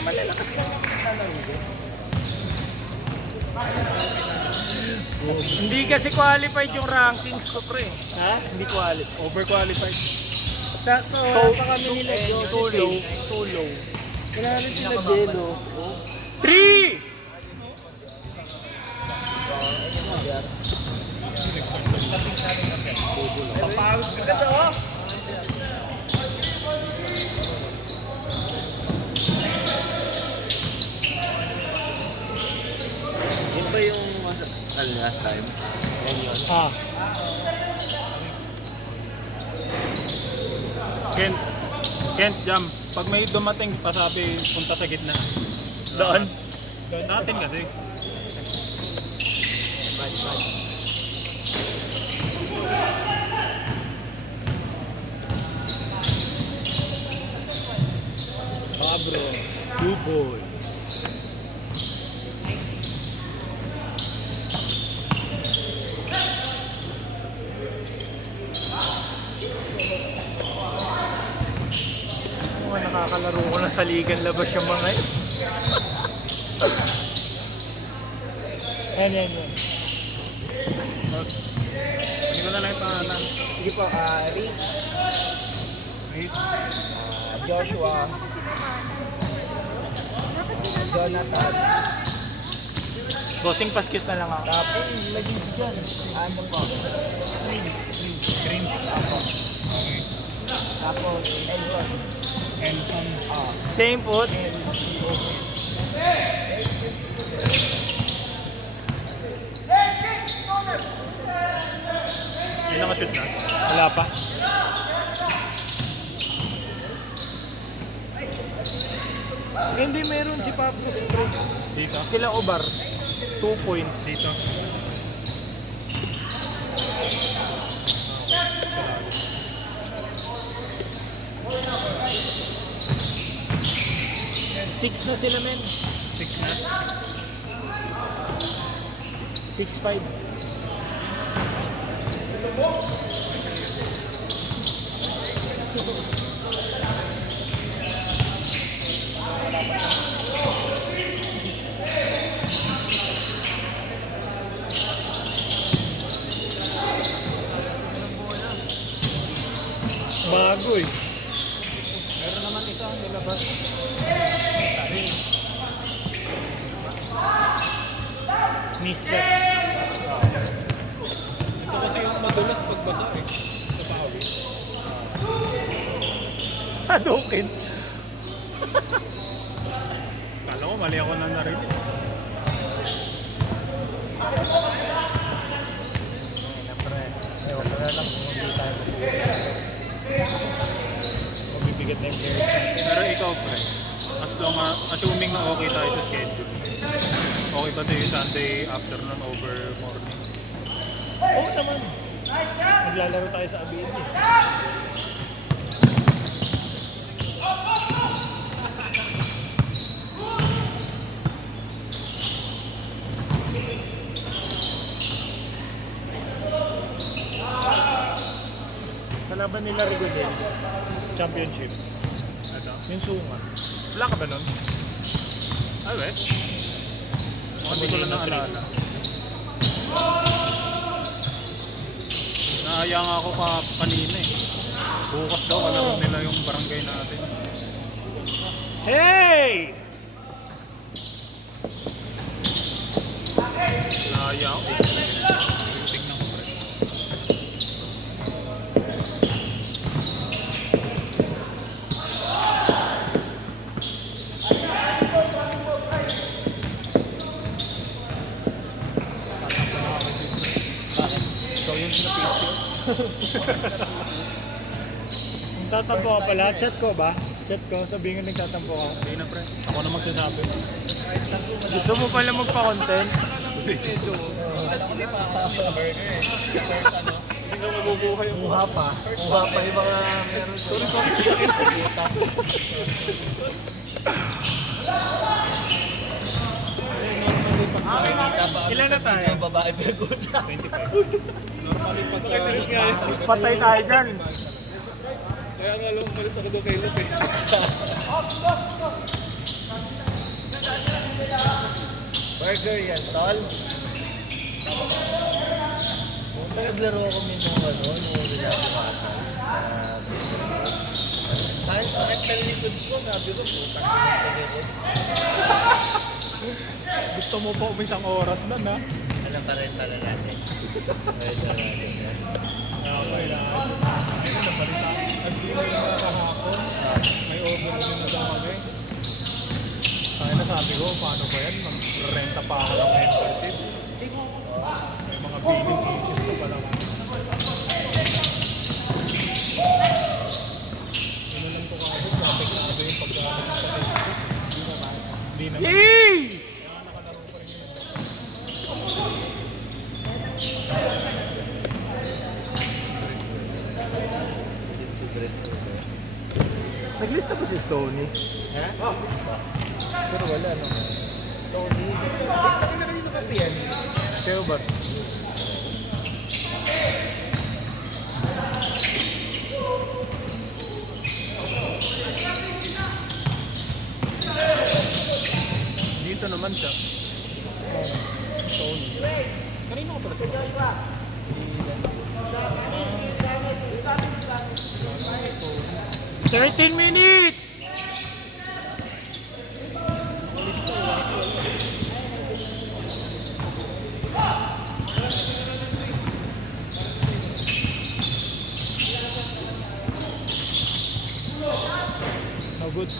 malalakas lang yung naglalaro dyan. Hindi kasi qualified yung rankings ko, pre. Ha? Hindi qualified. Overqualified. Sakto, wala pa kami nila Too low. Too low. Wala rin sila Jelo. 3! Papawis ka na to, oh! Yun ba yung last time? Yan yun. Ah. Kent, jump. Pag may dumating, pasabi, punta sa gitna. Doon? Sa atin kasi. Bad. Pabro, two boys. Nakakalaro ko na sa ligan labas yung mga yun. Yan. Hindi ko na lang yung pangalan. Sige po, Rich, Wait. Joshua, Jonathan, Bossing paskis na lang ako. tapos lagi dyan. Ano po? Green. Ako. Tapos, Elton. Elton. Ah, Same pot. Hindi nakashoot na? Wala pa. Hindi, meron si Papus. Dito? Kila Obar. 2 points. Dito. Six na sila, men. 6 na? 6-5. Bago eh. Meron naman isa nilabas. Mister. Ito kasi yung madulas pagbasa eh. Sa pawis. Hadoken. Kala ko mali ako na narinig. Mabibigat na yung players natin. Pero ikaw, pre, as long as, assuming na okay tayo sa schedule, okay ba sa'yo Sunday afternoon over morning? Oo naman. Maglalaro tayo sa ABN eh. Kalaban nila Rigodel, championship. Ito? Yung Sunga. Wala ka ba nun? Ay, wait. Hindi ko lang naalala. Naaya nga ako kanina eh. Bukas daw kalaro nila yung barangay natin. Hey! Naaya ako. Tingnan ko pre. Ikaw yung sinapicture. Kung tatampo ka pala, chat ko ba? Chat ko, sabihin nga nagtatampo ka. Hindi na pre, ako na magsasabi. Gusto mo pala magpa-content? Medyo. Alam ko di pa ako burger eh. First ano? Hindi ka mabubuhay yung Uha pa yung mga meron. Sorry. Ilan na tayo? Babae pinag-usap. 25. Normally pagka... Patay tayo dyan. Kaya nga lumabas ako doon kay Lupe. Burger yan, tol. Kung naglaro kami nung nung Rilapimatan. Dahil sa rektal likod ko, sabi ko, putang ina. Gusto mo po isang oras na na. Alam ka rin pala natin. Renta natin yan. Okay lang. Ayun, nabalita. Ang sino yung mga kahapon. May order din na daw kami. Kaya na sabi ko, paano ba yan? Mag-renta pa ako ng membership. May mga billing issues ko pala. Ano lang ko kagad, napektado yung paggamit ng Facebook. Hindi naman. Kaya nakalaro pa rin yun. Naglista ba si Stoney? Ha? Pero wala, no? Tony. Bakit na kanina kape yan? Kayo ba? Dito naman siya. Stone. Kanino ka pala siya? 13 minutes! No good.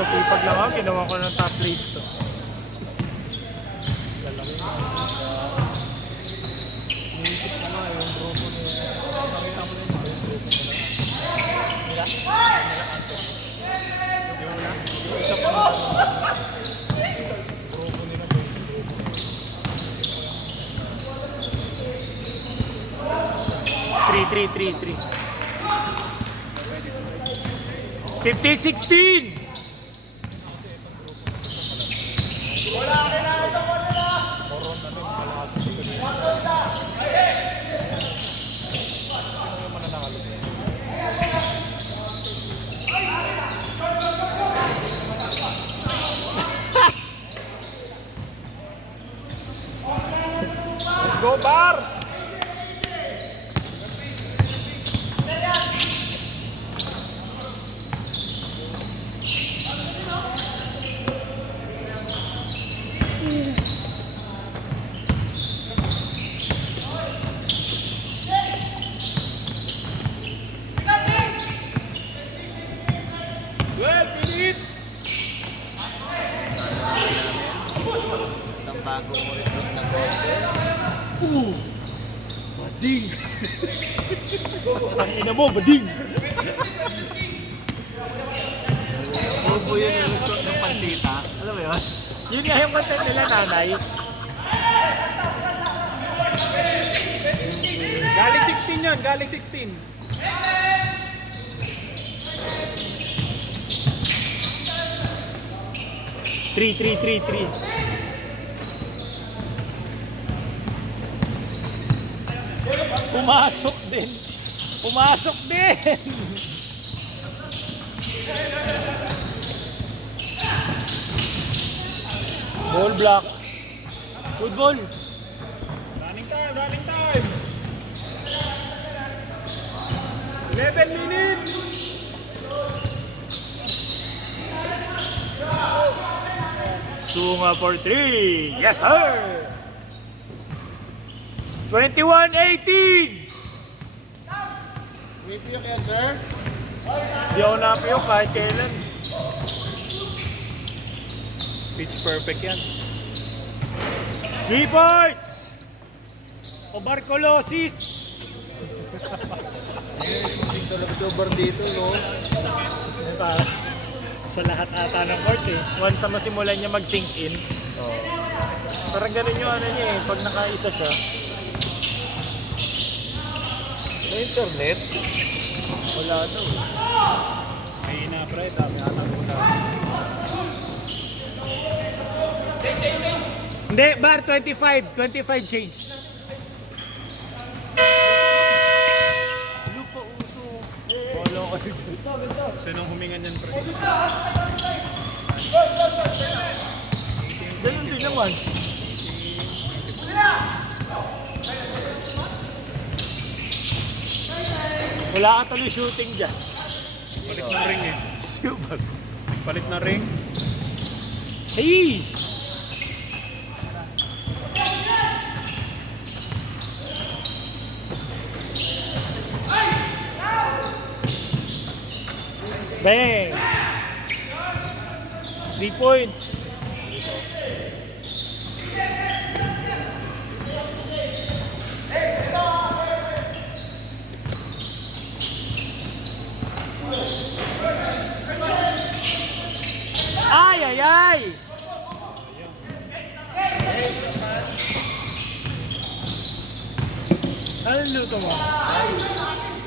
Masipag lang ako, ginawa ko ng top place to. Lalaki na. Niisip ko nga yung grupo niya. Nakita ko rin yung grupo nila. Nila? Nila Anton. Yung una? Yung isa pa nga. Grupo nila. Three. 15-16! Let's go, Bar! Isang bagong recruit na golden. Bading! Ang ina mo, bading! Bobo yun yung recruit ng Pantita. Alam mo yun? Yun nga yung content nila, nanay. Galing 16 yun, galing 16. Three. Pumasok din. Ball block. Good ball. Running time. 11 minutes. Sunga for 3. Yes, sir. 21-18. Pipiyok yan, sir? Di ako napiyok kahit kailan. Pitch perfect yan. 3 points! Tuberculosis! Hindi talaga sober dito, no? Sa lahat ata ng court eh. Once na masimulan niya mag-sink in. Parang ganun yung ano niya eh. Pag nakaisa siya. Sa internet? Wala daw. May na pre, dami ata muna. Hindi, bar, 25. 25 change. Lupa uso. Wala ko. Gusto nang huminga niyan pre. Ganun din naman. Wala ka tuloy shooting dyan. Palit ng ring eh. Super. Palit na ring. Hey! Bang! 3 points. Ay, ay, ay! Anong luto mo?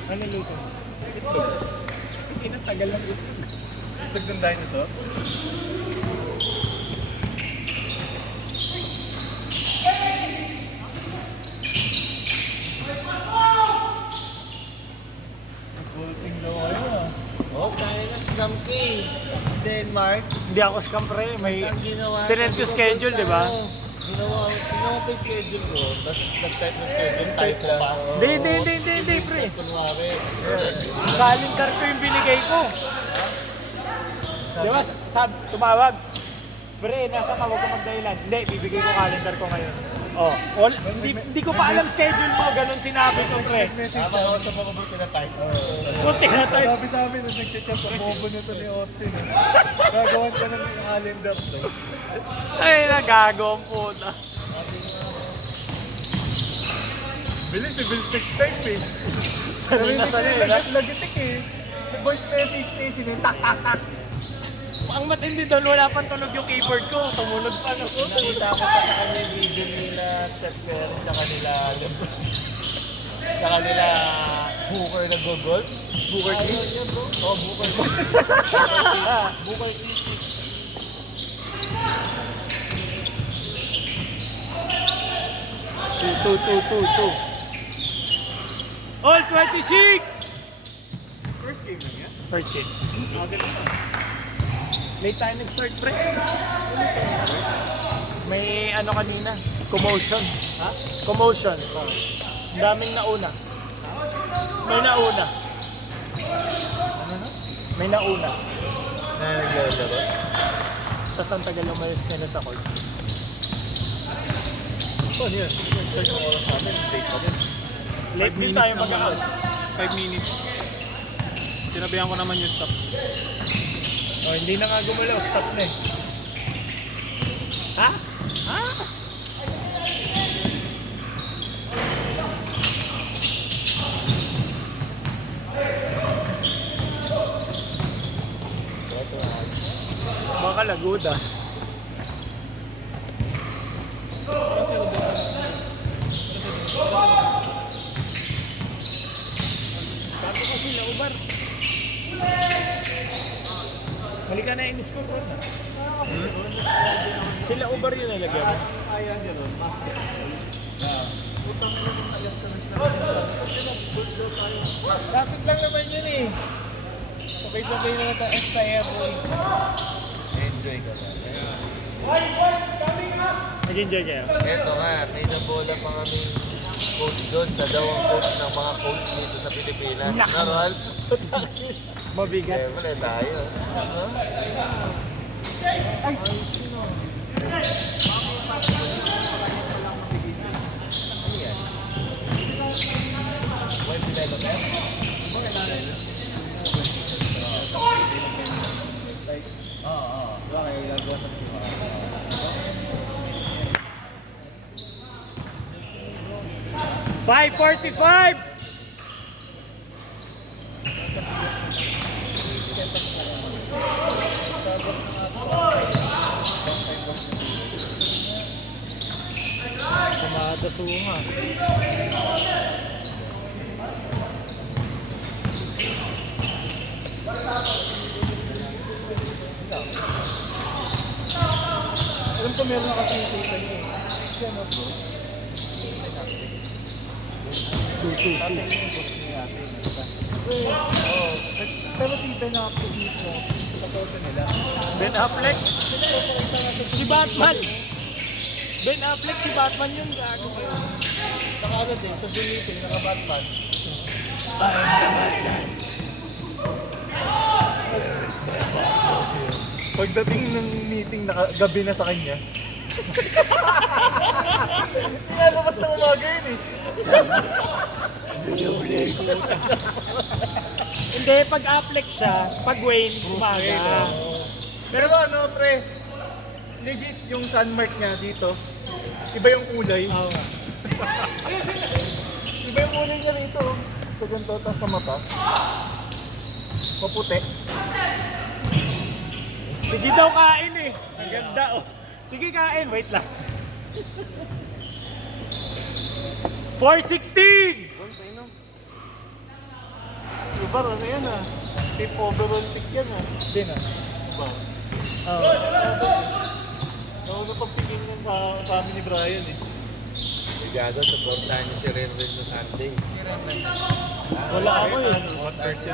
Anong luto mo? Tagal lang ito. Tag ng dinosaur? Gulping daw kayo ah. Oh, kaya na scam ka eh. Si Denmark. Hindi ako scam pre, may Ang ginawa. sinend ko schedule, di ba? Ginawa ko yung schedule ko. Tapos nag-type ng schedule. Typo pa. Hindi, pre. Kunwari. Calendar ko yung binigay ko. Di ba, tumawag. Pre, nasa ka, huwag ko magdahilan. Hindi, bibigay ko calendar ko ngayon. Oh, hindi ko pa alam schedule mo, ganun sinabi ko, pre. Tama ako sa mga buti na type. Puti na tayo. Sabi sa amin, nung nag-chat sa bobo nito ni Austin. Gagawan ka ng calendar to. Ay, nagago ang puta. Bilis eh, bilis nag-type eh. Sanay na sanay, eh. Lagitik eh. May voice message na yun, sinin, tak, tak, tak. Ang matindi doon, wala pang tunog yung keyboard ko. Tumunog pa na. Nakita ko pa sa kanya yung video nila Steph Curry tsaka nila LeBron. Tsaka nila Booker na gogol. Booker T? Oh, Booker T. Booker T. Two. All 26! First game lang yan? First game. Agad na. Late tayo nag-start, pre. May ano kanina, commotion. Ha? Commotion. Ang daming nauna. May nauna. Ano na? May nauna. Na naglalaro? Tapos ang tagal umayos nila sa court. Ano yan? Start yung oras sa amin, late pa rin. Late din tayo naman. mag-out. 5 minutes. Sinabihan ko naman yung stop. Oh, hindi na nga gumalaw. Stop na eh. Ha? Ha? Baka lagudas. Bago kasi laubar. Halika na, in-score ko na. Sila ubar yun nalagyan mo. Ayan yun, basketball. Rapid lang naman yun eh. Sabay-sabay na natin ang saya po. Enjoy ka ba? Nag-enjoy kayo? Eto nga, may nabola pa kami coach doon. Siya daw ang coach ng mga coach dito sa Pilipinas. Nako. Naral? Mabigat. Eh, wala tayo. Web developer? Oo. Bakit gagawa sa siya? 5:45! Kumadasunga. meron na kasi yung season niya eh. Siya na bro. Tatay yung boss niya ate. Oo. Pero si Ben Affleck mismo, kapatid nila. Ben Affleck? Si Batman! Ben Affleck, si Batman yun. Gago. Saka ano din, sa Zoom meeting, naka-Batman. Pagdating ng meeting, gabi na sa kanya. Inalabas na umaga yun eh. Hindi, pag Affleck siya, pag Wayne, umaga. Pero ano pre, legit yung sunmark niya dito. Iba yung kulay. Iba yung kulay niya rito. Sa ganito, tapos sa mata. Maputi. Sige daw kain eh. Ang ganda oh. Sige kain, wait lang. 416! Subar, ano yan ah? Tip overall pick yan ah. Sino? Diba? Nauna pagpigin yan sa amin ni Brian eh. Gago, supportahan niyo si Renren sa Sunday. Wala ako eh. Hot version.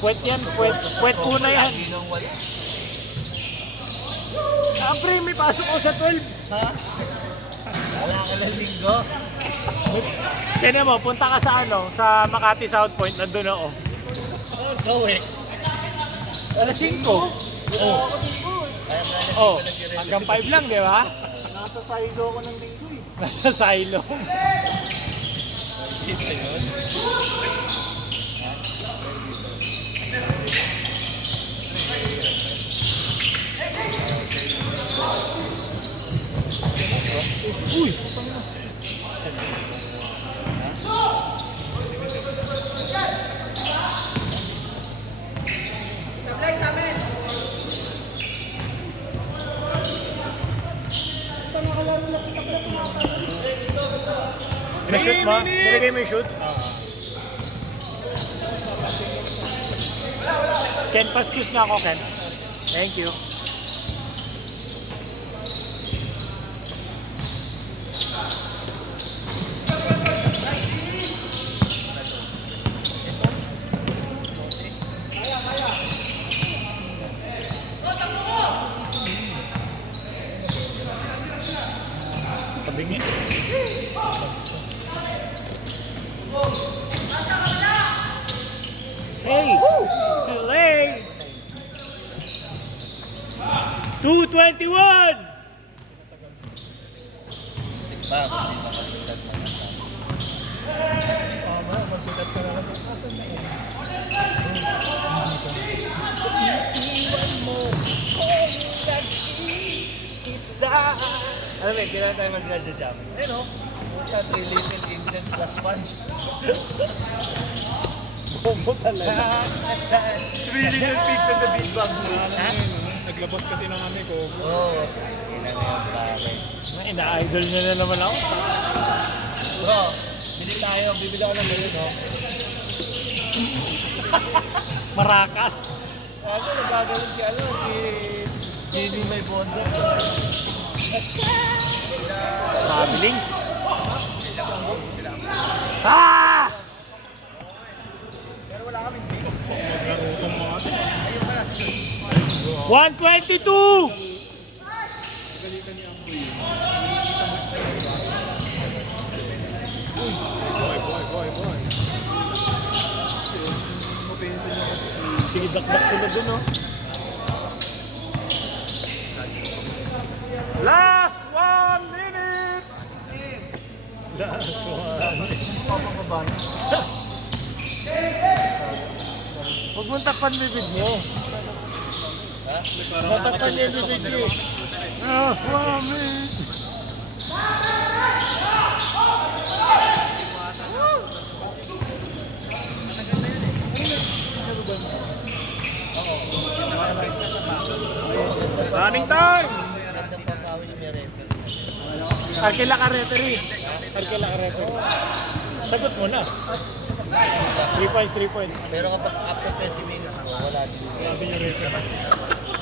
Puwet yan, puwet po na yan. Lagi nang wala. Siyempre, may pasok ko sa 12. Ha? Wala ka ng linggo. Kaya mo, punta ka sa ano, sa Makati South Point, nandun ako. Gawin. Alas 5. Oo. Oh, hanggang 5 lang, di ba? Nasa silo ako ng linggo eh. Nasa silo. Kita yun. Uy! May-shoot mo? Nilagay mo yung shoot? Ken, paskis nga ako, Ken. Thank you. Tabingin. Hey! Filet! 221! Alam mo, kailangan tayo mag-gadget jam. Ayun o. Puta, 3 little Indians plus 1. Bombo talaga. 3 little pigs and the big bag. Naglabas kasi ng kami ko. Oo. Ina na yung pare. Ina-idol nyo na naman ako. Bro, bili tayo. Bibili ako ng ngayon, no? Marakas. Ano, nagagawin si Jamie may bondo. Travelings. Ah! Pero wala kami big. 122! Sige, dakdak sila dun, oh. Last 1 minute! Last 1 minute. Papakaban. Huwag mong takpan bibig mo. Tatakpan niya yung bibig niyo. Last 1 minute! Running time! Magandang papawis niya rin. Arkela ka referee. Arkela ka referee. Sagot mo na. 3 points, 3 points. Pero kapag after 20 minutes mo, wala din.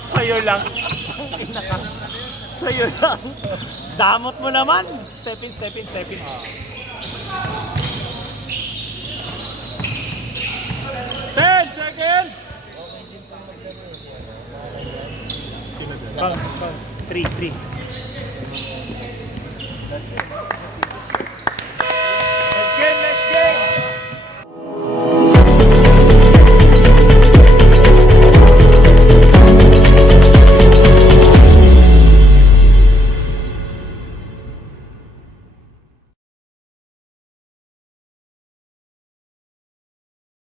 Sa'yo lang. Sa'yo lang. Damot mo naman. Step in, step in, step in. 10 seconds! Count. 3.